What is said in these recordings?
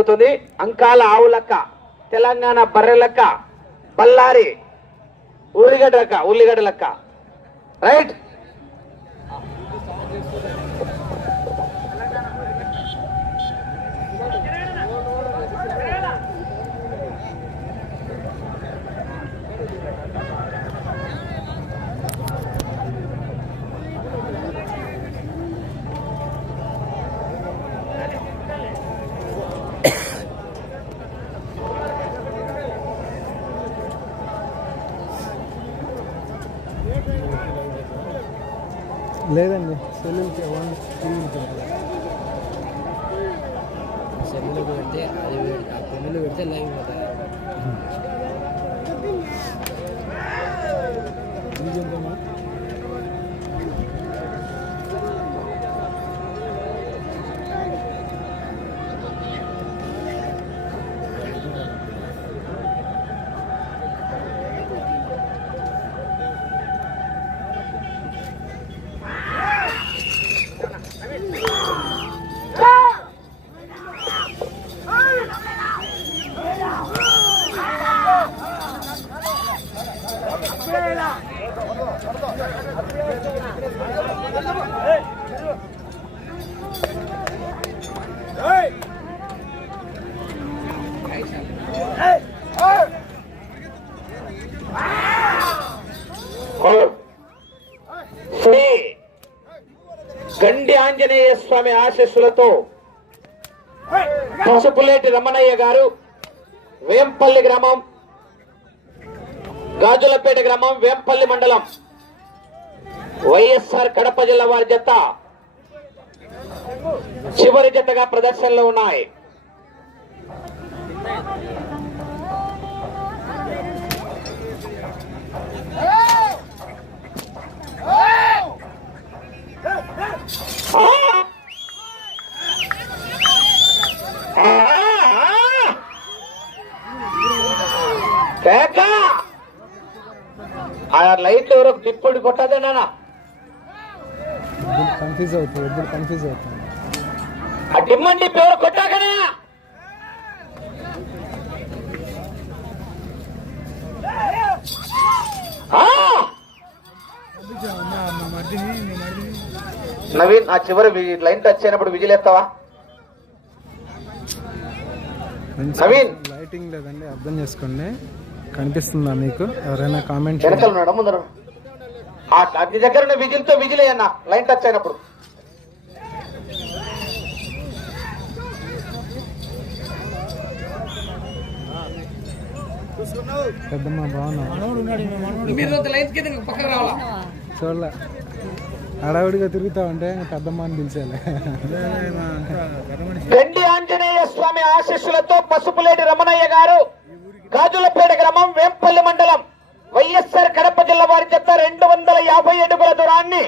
జరుగుతుంది. అంకాల ఆవులక్క తెలంగాణ బర్రెలక్క బల్లారి ఉల్లిగడ్డ లెక్క ఉల్లిగడ్డ లెక్క రైట్ లేదండి. సెల్లులకి ఓన్లీ టీవీలకి సెల్లులో పెడితే అది పెడితే లైవ్ అవుతుంది శ్రీ గండి ఆంజనేయ స్వామి ఆశీస్సులతో పసుపులేటి రమణయ్య గారు వేంపల్లి గ్రామం గాజులపేట గ్రామం వేంపల్లి మండలం. వైఎస్ఆర్ కడప జిల్లా వారి జత. చివరి జతగా ప్రదర్శనలో ఉన్నాయి. కేక ఆ లైట్లు ఎవరో తిప్పుడు కొట్టదేనా ఎద్దులు కన్ఫ్యూజ్ అవుతుంది ఎద్దులు కన్ఫ్యూజ్ అవుతుంది. ఆ డిమ్మండి పేరు కొట్టాకనే ఆ! నవీన్ ఆ చివరి లైన్ టచ్ అయినప్పుడు విజిల్ ఎత్తావా నవీన్. లైటింగ్ లేదండి అర్థం చేసుకోండి. కనిపిస్తుందా మీకు? ఎవరైనా కామెంట్ వెనకాల ఉన్నాడు? ముందర దగ్గర విజిల్ లైన్ టచ్ అయినప్పుడు. పెద్దమ్మ బాగున్నా మీరు లైన్ కింద పక్కకు రావాలా? చూడలే. హడావిడిగా తిరుగుతా ఉంటే పెద్దమ్మ అని పిలిచాలి గండి ఆంజనేయ స్వామి ఆశీస్సులతో పసుపులేటి రమణయ్య గారు గాజులపేట గ్రామం వేంపల్లి మండలం. వైఎస్ఆర్ కడప జిల్లా వారి చెత్త రెండు వందల యాభై అడుగుల దూరాన్ని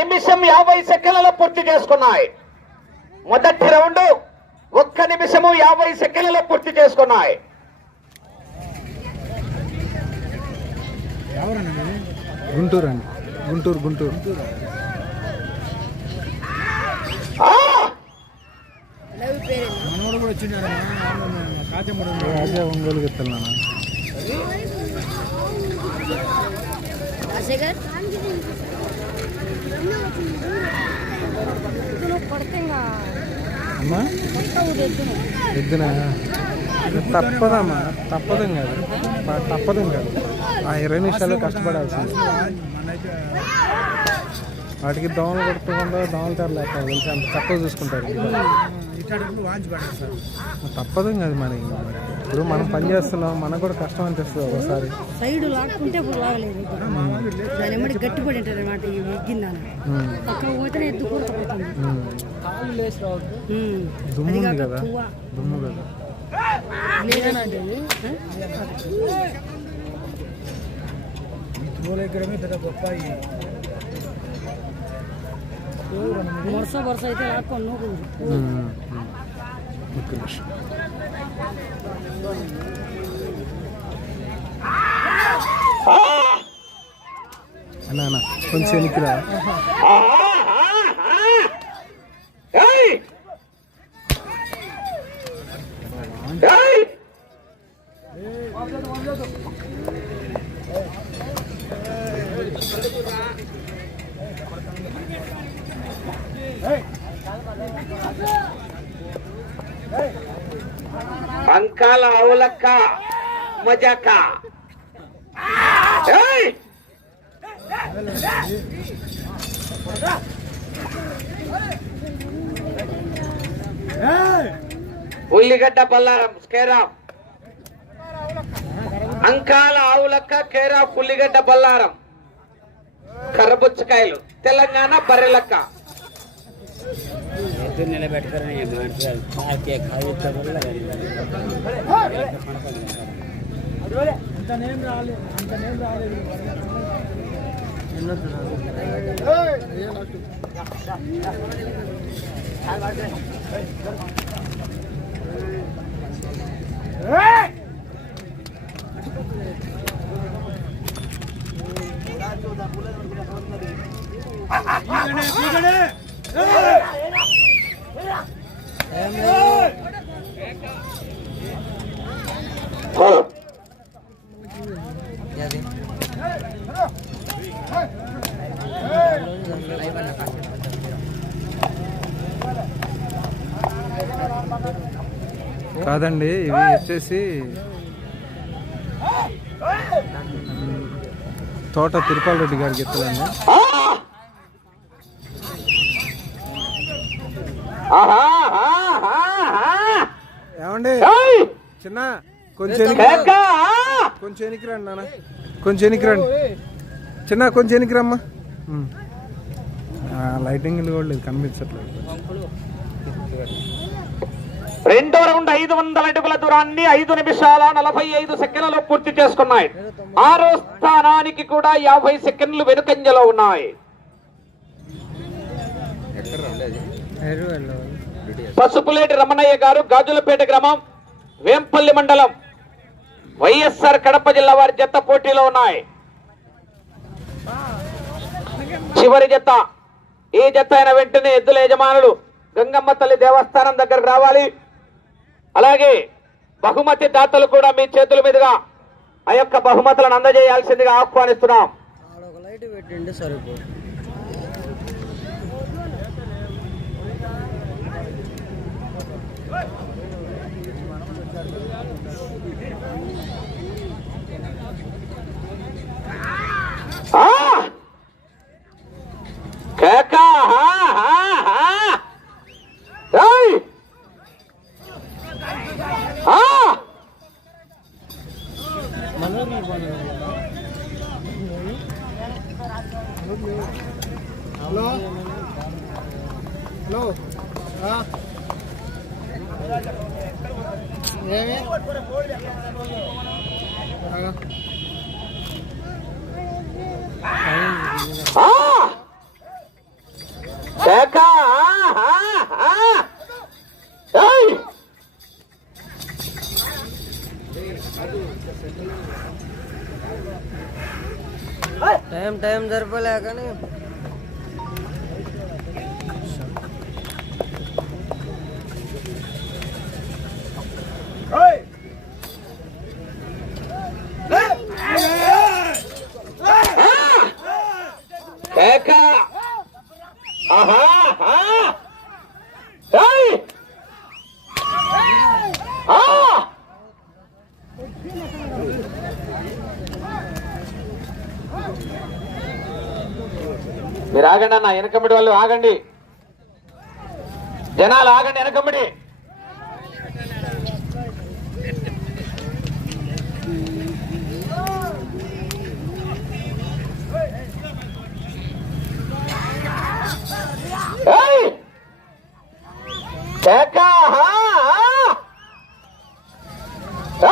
నిమిషం యాభై సెకండ్లలో పూర్తి చేసుకున్నాయి. మొదటి రౌండ్ ఒక్క నిమిషము యాభై సెకండ్లలో పూర్తి చేసుకున్నాయి. గుంటూరు అండి గుంటూరు. గుంటూరు అమ్మా? ఎద్దును? తప్పదమ్మా తప్పదు కాదు. తప్పదు కాదు. ఆ ఇరవై నిమిషాలు కష్టపడాల్సింది. వాటికి దోమలు కొట్టకుండా దోమలు తెరలేక తెలిసి? అంత తక్కువ చూసుకుంటారు తప్పదు కాదు మరి. ఇప్పుడు మనం పని చేస్తున్నాం మనకు కూడా కష్టం అనిపిస్తుంది ఒకసారి సైడ్ లాక్కుంటే ఇప్పుడు లాగలేదు. దాని ఎమ్మడి గట్టిపడి ఉంటుంది అనమాట ఈ ఎగ్గిందని పక్కన పోతేనే ఎద్దు. దుమ్ము కదా. కదా. లేదంటే వరుస వరుస అయితే లాక్కోను ఒక్క నిమిషం. అన్న అన్న కొంచెం ఎనికిరా అంకాల ఆవులక్క మజాక. ఉల్లిగడ్డ బల్లారం కేరామ్ అంకాల ఆవులక్క కేరాఫ్ ఉల్లిగడ్డ బల్లారం. కర్రబుచ్చకాయలు తెలంగాణ బర్రెలక్క. ఎద్దు నిలబెట్టుకొని మాట్లాడాలి కాకే రాలేదు కాదండి ఇవి వచ్చేసి తోట తిరుపాల రెడ్డి గారికి ఎత్తులండి ఏమండి? చిన్న కొంచెం కొంచెం ఎనికి రండి నాన్న. కొంచెం ఎనికి రండి చిన్న కొంచెం ఎనికి రమ్మా లైటింగ్ కూడా లేదు కనిపించట్లేదు. రెండో రౌండ్ ఐదు వందల అడుగుల దూరాన్ని ఐదు నిమిషాల నలభై ఐదు సెకండ్లలో పూర్తి చేసుకున్నాయి. ఆరో స్థానానికి కూడా యాభై సెకండ్లు వెనుకంజలో ఉన్నాయి. పసుపులేటి రమణయ్య గారు గాజులపేట గ్రామం వేంపల్లి మండలం వైఎస్ఆర్ కడప జిల్లా వారి జత పోటీలో ఉన్నాయి. చివరి జత ఈ జత అయిన వెంటనే ఎద్దుల యజమానులు గంగమ్మ తల్లి దేవస్థానం దగ్గరకు రావాలి. అలాగే బహుమతి దాతలు కూడా మీ చేతుల మీదుగా ఆ యొక్క బహుమతులను అందజేయాల్సిందిగా ఆహ్వానిస్తున్నాం. टाइम टाइम दर पे लगा नहीं? మీరు ఆగండి అన్న వెనకమ్మడి వాళ్ళు ఆగండి. జనాలు ఆగండి వెనకమ్మడి. ఏయ్! కేక! హా, హా!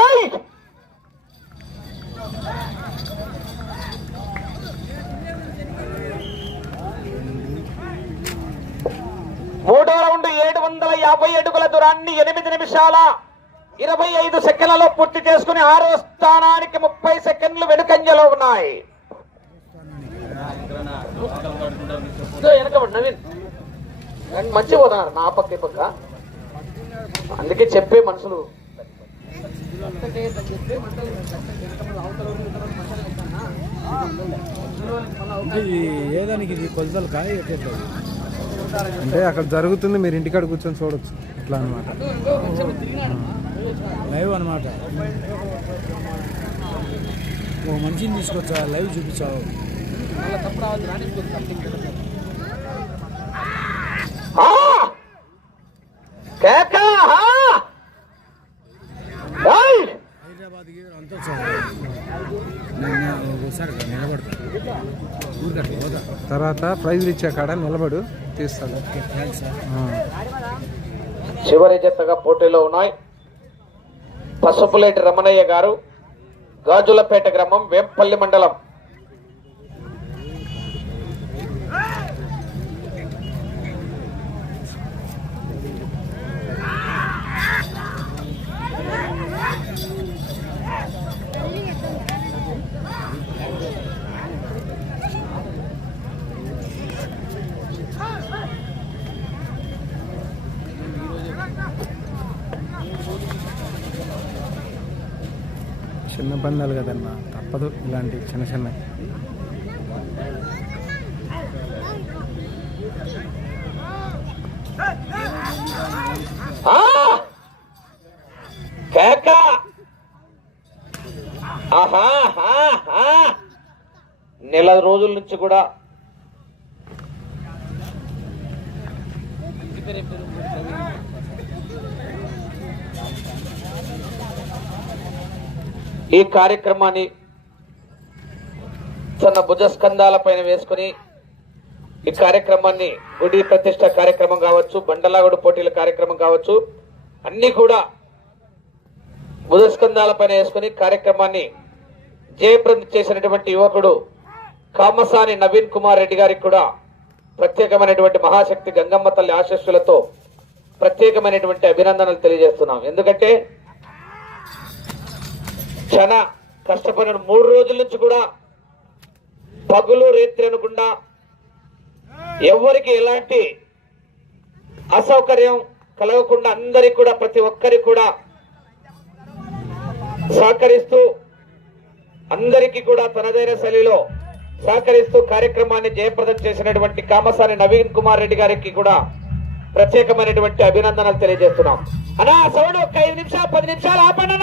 ఏయ్! మూడో రౌండ్ ఏడు వందల అడుగుల దూరాన్ని ఎనిమిది నిమిషాల ఇరవై ఐదు సెకండ్లలో పూర్తి చేసుకుని ఆరో స్థానానికి ముప్పై సెకండ్లు వెనుకంజలో ఉన్నాయి. మంచి పోతున్నారు నా పక్క పక్క. అందుకే చెప్పే మనుషులు ఏదానికి కొలతలు కాయ అంటే అక్కడ జరుగుతుంది మీరు ఇంటికాడ కూర్చొని చూడొచ్చు. ఇట్లా అనమాట లైవ్ అనమాట ఓ మనిషిని తీసుకొచ్చా? లైవ్ చూపించావు? తర్వాత ప్రైజ్లు ఇచ్చే కాడ నిలబడు ఆ. చివరి జతగా పోటీలో ఉన్నాయి. పసుపులేటి రమణయ్య గారు గాజులపేట గ్రామం వేంపల్లి మండలం. చిన్న కదన్నా తప్పదు ఇలాంటి చిన్న చిన్న. నెల రోజుల నుంచి కూడా ఈ కార్యక్రమాన్ని తన భుజస్కంధాల పైన వేసుకుని ఈ కార్యక్రమాన్ని గుడి ప్రతిష్ట కార్యక్రమం కావచ్చు బండలాగుడు పోటీల కార్యక్రమం కావచ్చు అన్ని కూడా భుజస్కంధాల పైన వేసుకుని కార్యక్రమాన్ని జయప్రద్ చేసినటువంటి యువకుడు కామసాని నవీన్ కుమార్ రెడ్డి గారికి కూడా ప్రత్యేకమైనటువంటి మహాశక్తి గంగమ్మ తల్లి ఆశస్సులతో ప్రత్యేకమైనటువంటి అభినందనలు తెలియజేస్తున్నాం. ఎందుకంటే చాలా కష్టపడిన మూడు రోజుల నుంచి కూడా పగులు రేత్రి అనకుండా ఎవరికి ఎలాంటి అసౌకర్యం కలగకుండా అందరికి కూడా ప్రతి ఒక్కరికి కూడా సహకరిస్తూ అందరికీ కూడా తనదైన శైలిలో సహకరిస్తూ కార్యక్రమాన్ని జయప్రదం చేసినటువంటి కామసాని నవీన్ కుమార్ రెడ్డి గారికి కూడా ప్రత్యేకమైనటువంటి అభినందనలు తెలియజేస్తున్నాం. అనా సౌండ్ ఒక ఐదు నిమిషాలు పది నిమిషాలు ఆపండి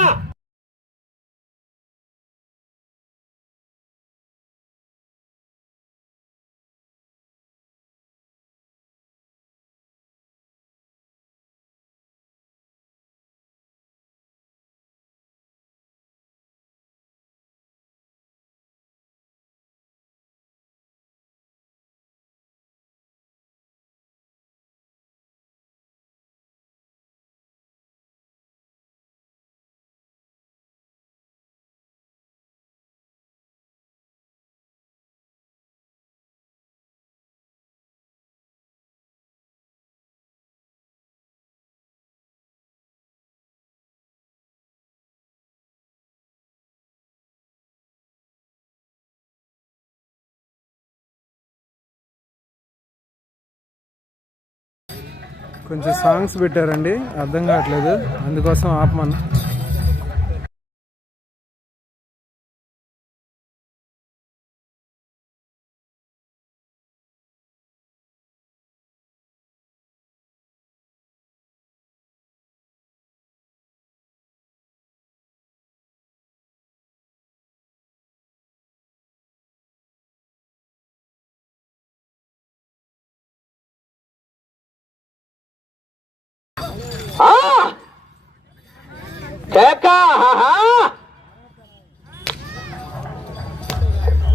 కొంచెం సాంగ్స్ పెట్టారండి. అర్థం కావట్లేదు. అందుకోసం ఆపమన్నా.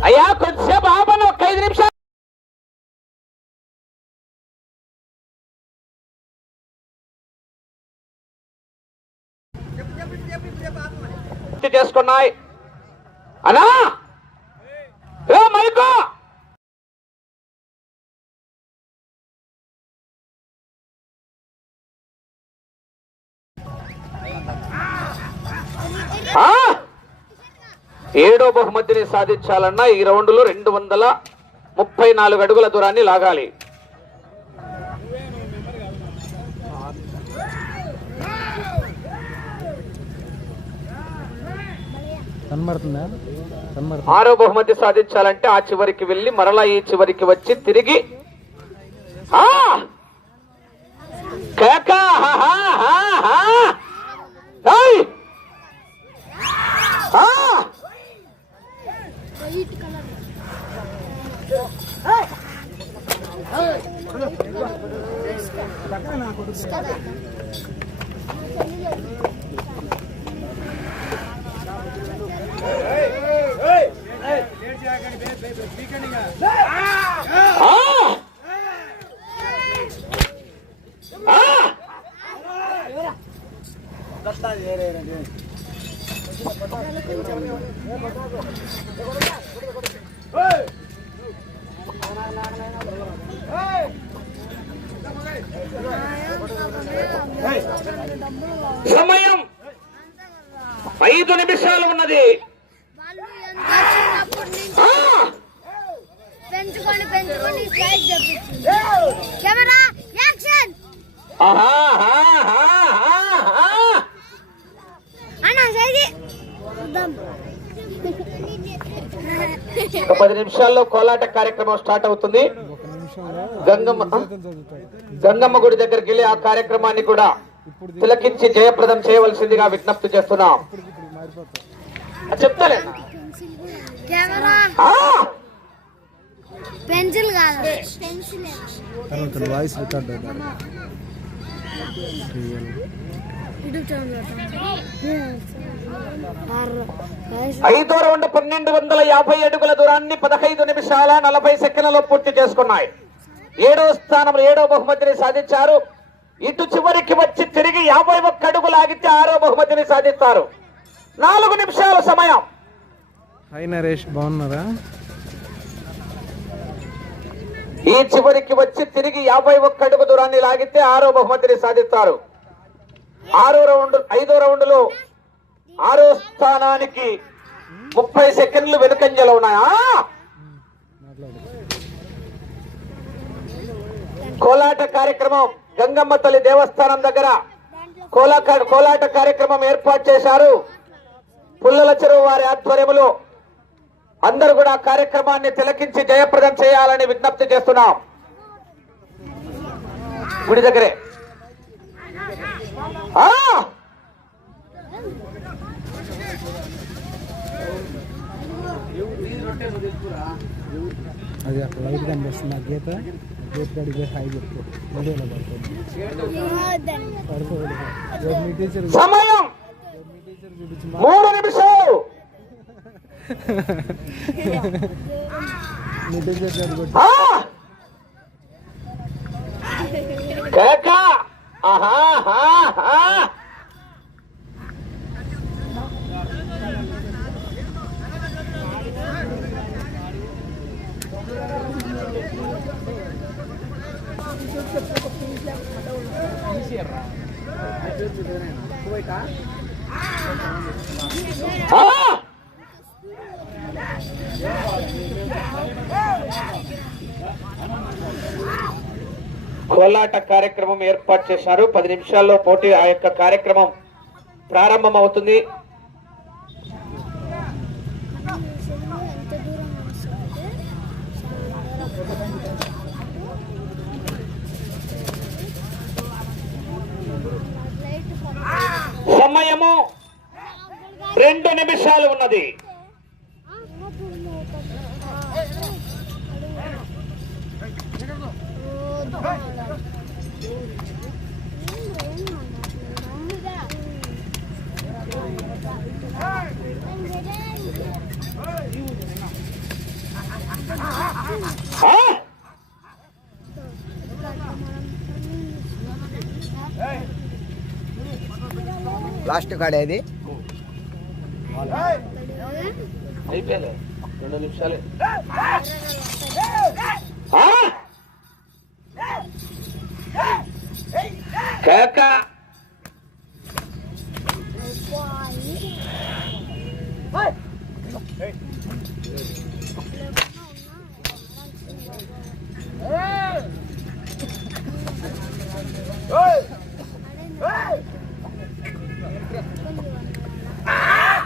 అయ్యా కొద్దిసేపు ఆపను ఒక ఐదు నిమిషాలు. చేసుకున్నాయి. అనా మైకో! ఏడో బహుమతిని సాధించాలన్నా ఈ రౌండ్లో రెండు వందల ముప్పై నాలుగు అడుగుల దూరాన్ని లాగాలి. ఆరో బహుమతి సాధించాలంటే ఆ చివరికి వెళ్ళి మరలా ఈ చివరికి వచ్చి తిరిగి ఆ కేక హా, హా, హా, హా. ఏయ్! ఆ! ఆ! ఆ! సమయం ఐదు నిమిషాలు ఉన్నది వాళ్ళు ఎంత చిన్నప్పటి నుంచి ఆ! పెంచుకొని పెంచుకొని స్ట్రైక్ చెప్పించింది కెమెరా యాక్షన్ ఆహా, ఆహా, ఆహా, ఆహా. సైది. చూద్దాం ఒక పది నిమిషాల్లో కోలాట కార్యక్రమం స్టార్ట్ అవుతుంది. నిమిషంలో గంగమ్మ గంగమ్మ గుడి దగ్గరికి వెళ్ళి ఆ కార్యక్రమాన్ని కూడా తిలకించి జయప్రదం చేయవలసిందిగా విజ్ఞప్తి చేస్తున్నాం. చెప్తాలే! పెన్సిల్ కాదు. పెన్సిల్ వాయిస్ రికార్డ్ ఐదో రౌండ్ పన్నెండు వందల యాభై అడుగుల దూరాన్ని పదహైదు నిమిషాల నలభై సెకండ్లలో పూర్తి చేసుకున్నాయి. ఏడో స్థానంలో ఏడో బహుమతిని సాధించారు. ఇటు చివరికి వచ్చి తిరిగి యాభై ఒక్క అడుగు లాగితే ఆరో బహుమతిని సాధిస్తారు. నాలుగు నిమిషాల సమయం. హాయ్ నరేష్ బాగున్నారా? ఈ చివరికి వచ్చి తిరిగి యాభై ఒక్క అడుగు దూరాన్ని లాగితే ఆరో బహుమతిని సాధిస్తారు. ఆరో రౌండ్ ఐదో రౌండ్లో ఆరో స్థానానికి ముప్పై సెకండ్లు వెనుకంజలో ఉన్నాయా. కోలాట కార్యక్రమం. గంగమ్మ తల్లి దేవస్థానం దగ్గర కోలాక కోలాట కార్యక్రమం ఏర్పాటు చేశారు. పుల్లల చెరువు వారి ఆధ్వర్యంలో అందరూ కూడా కార్యక్రమాన్ని తిలకించి జయప్రదం చేయాలని విజ్ఞప్తి చేస్తున్నాం. గుడి దగ్గరే. అది అక్కడ లైట్ కనిపిస్తుంది ఆ గీత. గీత కడిగే హాయ్ చెప్తే పడుతుంది మీ టీచర్ సమయం మూడు నిమిషాలు. మీ టీచర్ చదువుకుంటే ఆహా. కోలాట కార్యక్రమం ఏర్పాటు చేశారు. పది నిమిషాల్లో పోటీ ఆ యొక్క కార్యక్రమం ప్రారంభం అవుతుంది సమయము రెండు నిమిషాలు ఉన్నది ఆ! లాస్ట్ కాడే అది అయిపోయింది. రెండు నిమిషాలే ఆ! కేక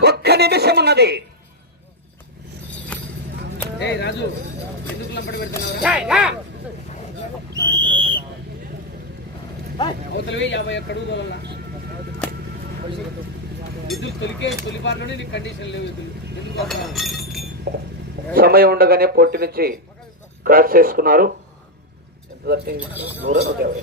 ఒక్క నిమిషం ఉన్నది అవతలవే యాభై ఒక్క అడుగుల వల్ల ఎద్దులు తొలికే తొలి బాటలోనే నీకు కండిషన్ లేవు ఎద్దులు ఎందుకు అసలు? సమయం ఉండగానే పొట్టి నుంచి క్రాస్ చేసుకున్నారు. ఎంత నూర నూట యాభై.